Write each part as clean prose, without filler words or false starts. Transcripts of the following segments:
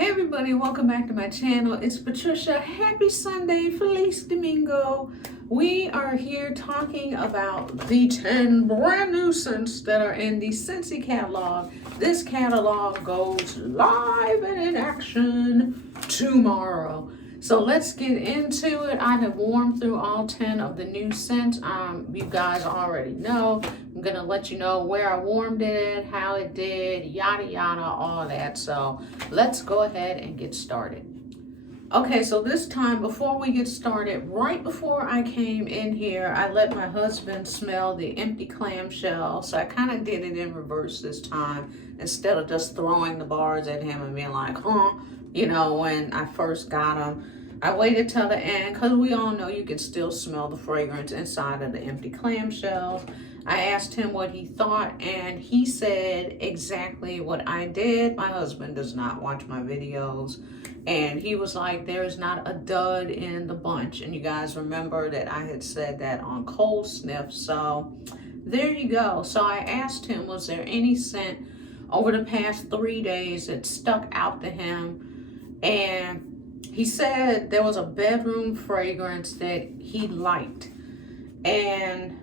Hey everybody, welcome back to my channel. It's Patricia. Happy Sunday, Feliz Domingo. We are here talking about the 10 brand new scents that are in the Scentsy catalog. This catalog goes live and in action tomorrow. So let's get into it. I have warmed through all 10 of the new scents. You guys already know. I'm gonna let you know where I warmed it, how it did, yada yada, all that. So let's go ahead and get started. Okay, so this time, before we get started, right before I came in here, I let my husband smell the empty clamshell. So I kind of did it in reverse this time, instead of just throwing the bars at him and being like, huh, you know, when I first got them. I waited till the end, because we all know you can still smell the fragrance inside of the empty clamshells. I asked him what he thought, and he said exactly what I did. My husband does not watch my videos, and he was like, there is not a dud in the bunch. And you guys remember that I had said that on Cold Sniff, so there you go. So I asked him, was there any scent over the past 3 days that stuck out to him? And he said there was a bedroom fragrance that he liked, and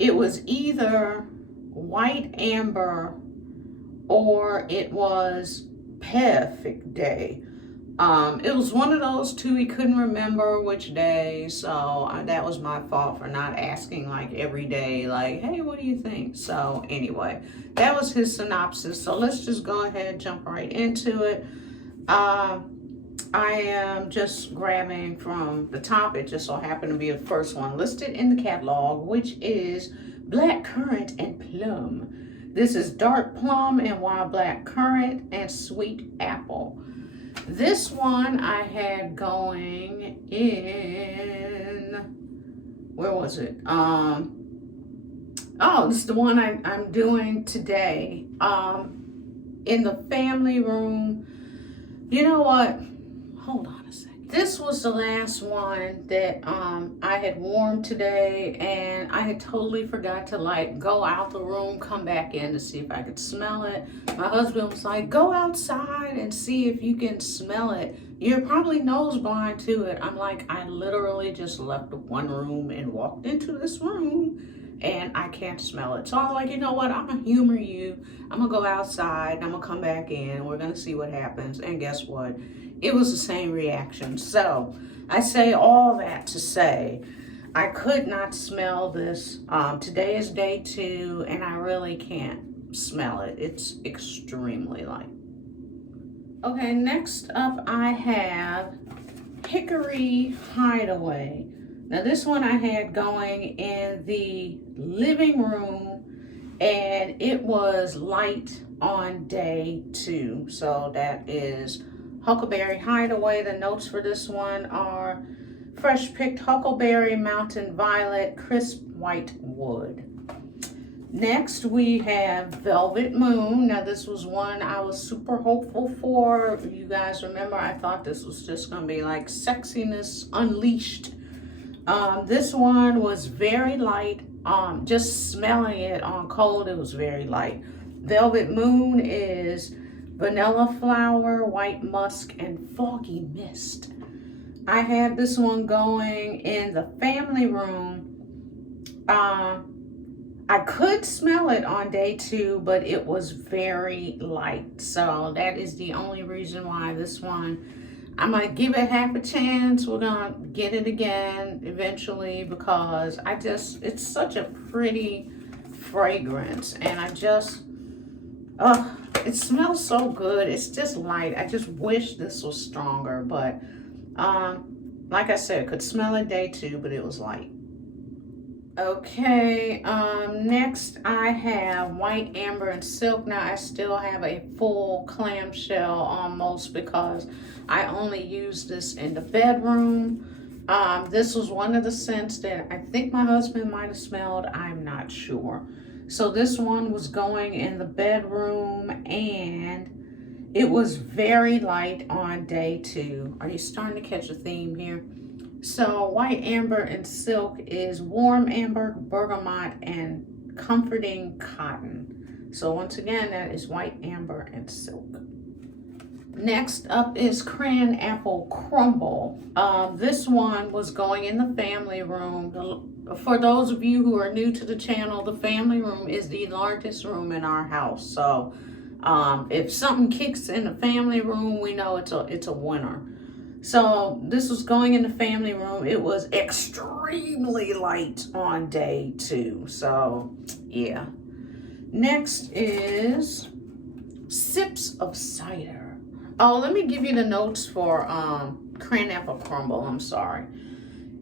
it was either white amber or it was perfect day. It was one of those two. He couldn't remember which day, so that was my fault for not asking like every day, like, hey, what do you think? So anyway, that was his synopsis. So let's just go ahead and jump right into it. I am just grabbing from the top. It just so happened to be the first one listed in the catalog, which is Black Currant and Plum. This is dark plum and wild black currant and sweet apple. This one I had going in, where was it? Oh, this is the one I'm doing today. In the family room. You know what? Hold on a second. This was the last one that I had warmed today, and I had totally forgot to like go out the room, come back in to see if I could smell it. My husband was like, go outside and see if you can smell it. You're probably nose blind to it. I'm like, I literally just left one room and walked into this room, and I can't smell it. So I'm like, you know what? I'm gonna humor you. I'm gonna go outside and I'm gonna come back in. We're gonna see what happens. And guess what? It was the same reaction. So I say all that to say, I could not smell this. Today is day 2, and I really can't smell it. It's extremely light. Okay, next up I have Hickory Hideaway. Now this one I had going in the living room, and it was light on day 2. So that is Hickory Hideaway. The notes for this one are fresh picked huckleberry, mountain violet, crisp white wood. Next we have Velvet Moon. Now this was one I was super hopeful for. You guys remember I thought this was just gonna be like sexiness unleashed. This one was very light. Just smelling it on cold, it was very light. Velvet Moon is vanilla flower, white musk, and foggy mist. I had this one going in the family room. I could smell it on day 2, but it was very light. So that is the only reason why this one, I'm gonna give it half a chance. We're gonna get it again eventually, because it's such a pretty fragrance, and it smells so good. It's just light. I just wish this was stronger, but like I said, could smell it day 2, but it was light. Okay, next I have White Amber and Silk. Now I still have a full clamshell almost, because I only use this in the bedroom. This was one of the scents that I think my husband might have smelled. I'm not sure. So this one was going in the bedroom, and it was very light on day 2. Are you starting to catch a theme here? So White Amber and Silk is warm amber, bergamot, and comforting cotton. So once again, that is White Amber and Silk. Next up is Crayon Apple Crumble. This one was going in the family room. For those of you who are new to the channel, the family room is the largest room in our house. So if something kicks in the family room, we know it's a winner. So this was going in the family room. It was extremely light on day 2. So yeah. Next is Sips of Cider. Oh, let me give you the notes for Crayon Apple Crumble. I'm sorry.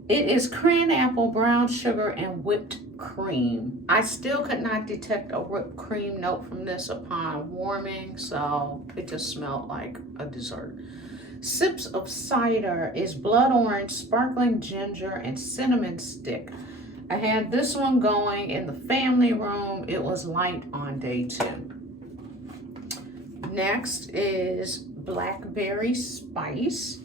It is crayon apple, brown sugar, and whipped cream. I still could not detect a whipped cream note from this upon warming, so it just smelled like a dessert. Sips of Cider is blood orange, sparkling ginger, and cinnamon stick. I had this one going in the family room. It was light on day 2. Next is Blackberry Spice.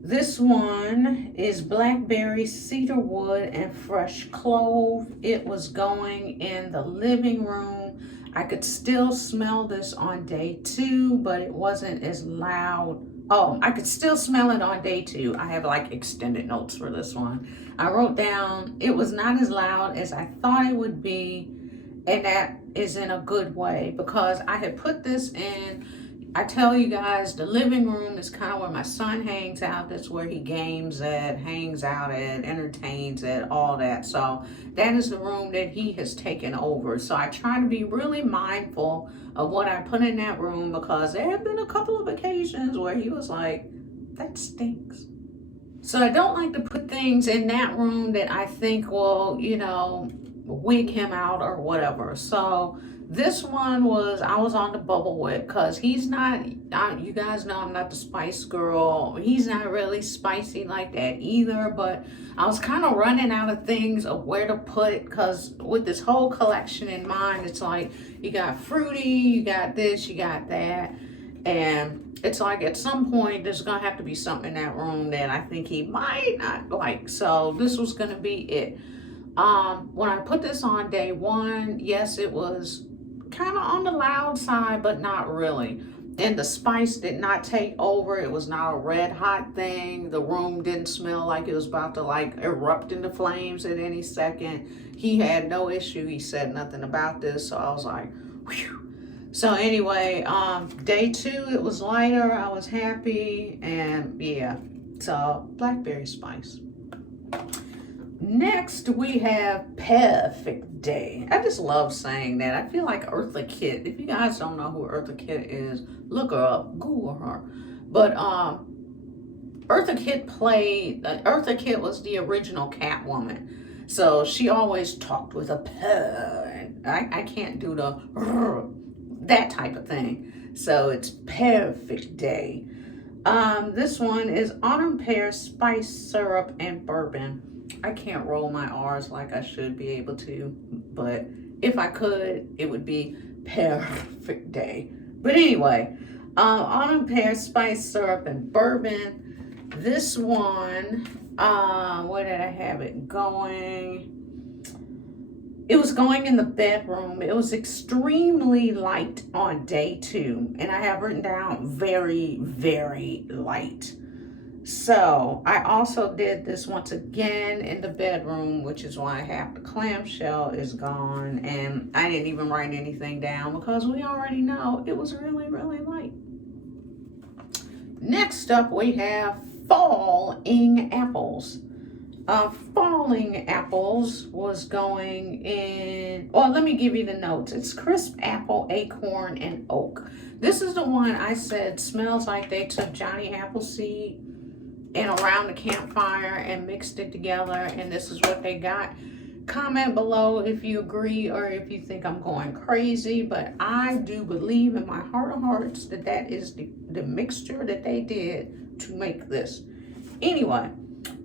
This one is blackberry, cedar wood, and fresh clove. It was going in the living room. I could still smell this on day 2, but it wasn't as loud. Oh, I could still smell it on day 2. I have like extended notes for this one. I wrote down it was not as loud as I thought it would be, and that is in a good way because I had put this in. I tell you guys, the living room is kind of where my son hangs out. That's where he games at, hangs out at, entertains at, all that. So that is the room that he has taken over. So I try to be really mindful of what I put in that room because there have been a couple of occasions where he was like, that stinks. So I don't like to put things in that room that I think will, you know, wig him out or whatever. So this one was, I was on the bubble with because he's not, you guys know I'm not the spice girl. He's not really spicy like that either, but I was kind of running out of things of where to put it because with this whole collection in mind, it's like you got fruity, you got this, you got that. And it's like at some point there's gonna have to be something in that room that I think he might not like. So this was gonna be it. When I put this on day 1, yes, it was kind of on the loud side, but not really. And the spice did not take over. It was not a red hot thing. The room didn't smell like it was about to like erupt into flames at any second. He had no issue. He said nothing about this. So I was like, whew. So anyway, day 2, it was lighter. I was happy. And yeah, so Blackberry Spice. Next, we have Perfect Day. I just love saying that. I feel like Eartha Kitt. If you guys don't know who Eartha Kitt is, look her up, Google her. But Eartha Kitt was the original Catwoman. So she always talked with a purr. I can't do that type of thing. So it's Perfect Day. This one is autumn pear, spice syrup, and bourbon. I can't roll my R's like I should be able to, but if I could, it would be Perfect Day. But anyway, autumn pear, spice syrup, and bourbon. This one, where did I have it going? It was going in the bedroom. It was extremely light on day 2, and I have written down very, very light. So I also did this once again in the bedroom, which is why half the clamshell is gone. And I didn't even write anything down because we already know it was really, really light. Next up, we have Falling Apples. Falling Apples was going in, well, let me give you the notes. It's crisp apple, acorn, and oak. This is the one I said smells like they took Johnny Appleseed and around the campfire and mixed it together, and this is what they got. Comment below if you agree or if you think I'm going crazy, but I do believe in my heart of hearts that that is the mixture that they did to make this. Anyway,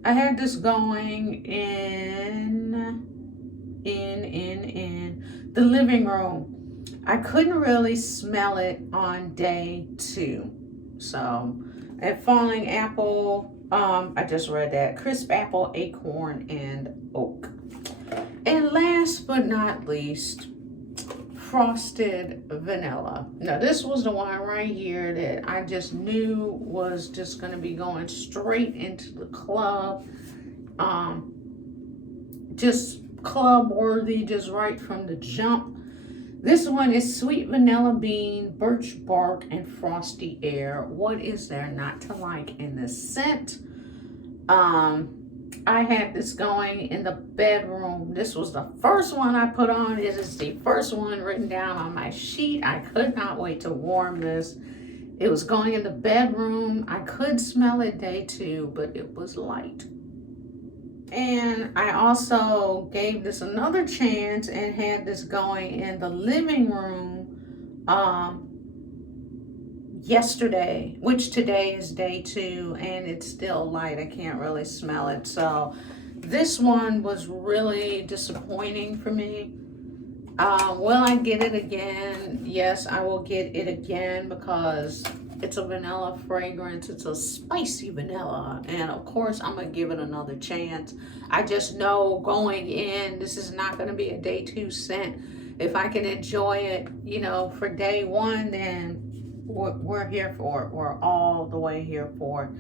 I had this going in the living room. I couldn't really smell it on day 2. So at Falling Apple, I just read that. Crisp apple, acorn, and oak. And last but not least, Frosted Vanilla. Now this was the one right here that I just knew was just going to be going straight into the club. Just club worthy, just right from the jump. This one is sweet vanilla bean, birch bark, and frosty air. What is there not to like in this scent? I had this going in the bedroom. This was the first one I put on. It is the first one written down on my sheet. I could not wait to warm this. It was going in the bedroom. I could smell it day 2, but it was light. And I also gave this another chance and had this going in the living room yesterday, which today is day 2, and it's still light. I can't really smell it. So this one was really disappointing for me. Will I get it again? Yes, I will get it again because it's a vanilla fragrance. It's a spicy vanilla. And of course, I'm going to give it another chance. I just know going in, this is not going to be a day 2 scent. If I can enjoy it, you know, for day 1, then we're here for it. We're all the way here for it.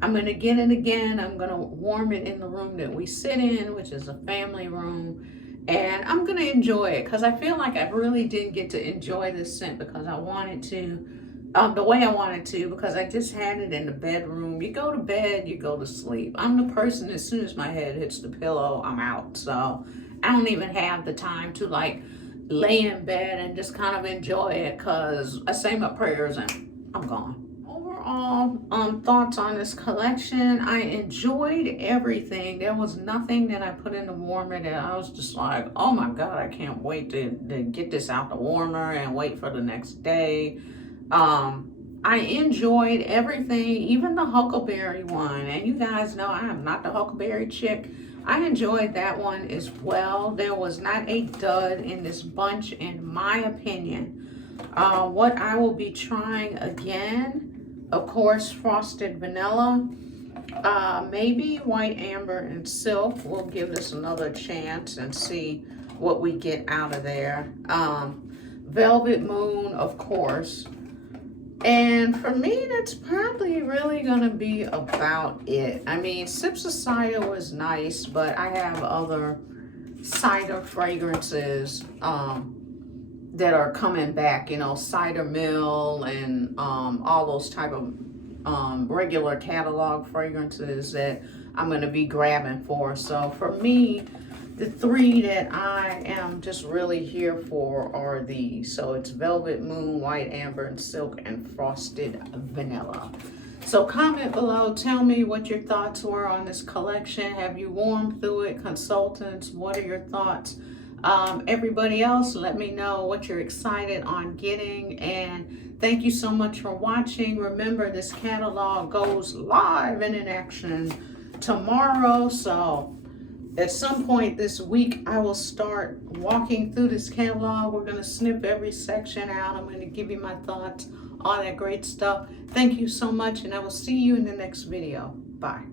I'm going to get it again. I'm going to warm it in the room that we sit in, which is a family room. And I'm going to enjoy it because I feel like I really didn't get to enjoy this scent because I wanted to, the way I wanted to, because I just had it in the bedroom. You go to bed, you go to sleep. I'm the person, as soon as my head hits the pillow, I'm out. So I don't even have the time to like lay in bed and just kind of enjoy it because I say my prayers and I'm gone. Overall, thoughts on this collection, I enjoyed everything. There was nothing that I put in the warmer that I was just like, oh my God, I can't wait to get this out the warmer and wait for the next day. I enjoyed everything, even the huckleberry one. And you guys know I am not the huckleberry chick. I enjoyed that one as well. There was not a dud in this bunch, in my opinion. What I will be trying again, of course, frosted vanilla. Maybe white amber and silk. We'll give this another chance and see what we get out of there. Velvet moon, of course. And for me, that's probably really going to be about it. I mean, Sips of Cider was nice, but I have other cider fragrances that are coming back, you know, Cider Mill and all those type of regular catalog fragrances that I'm going to be grabbing for. So for me, the 3 that I am just really here for are these. So it's Velvet Moon, White Amber, and Silk, and Frosted Vanilla. So comment below, tell me what your thoughts were on this collection. Have you warmed through it? Consultants, what are your thoughts? Everybody else, let me know what you're excited on getting. And thank you so much for watching. Remember, this catalog goes live and in action tomorrow. So at some point this week, I will start walking through this catalog. We're going to snip every section out. I'm going to give you my thoughts, all that great stuff. Thank you so much, and I will see you in the next video. Bye.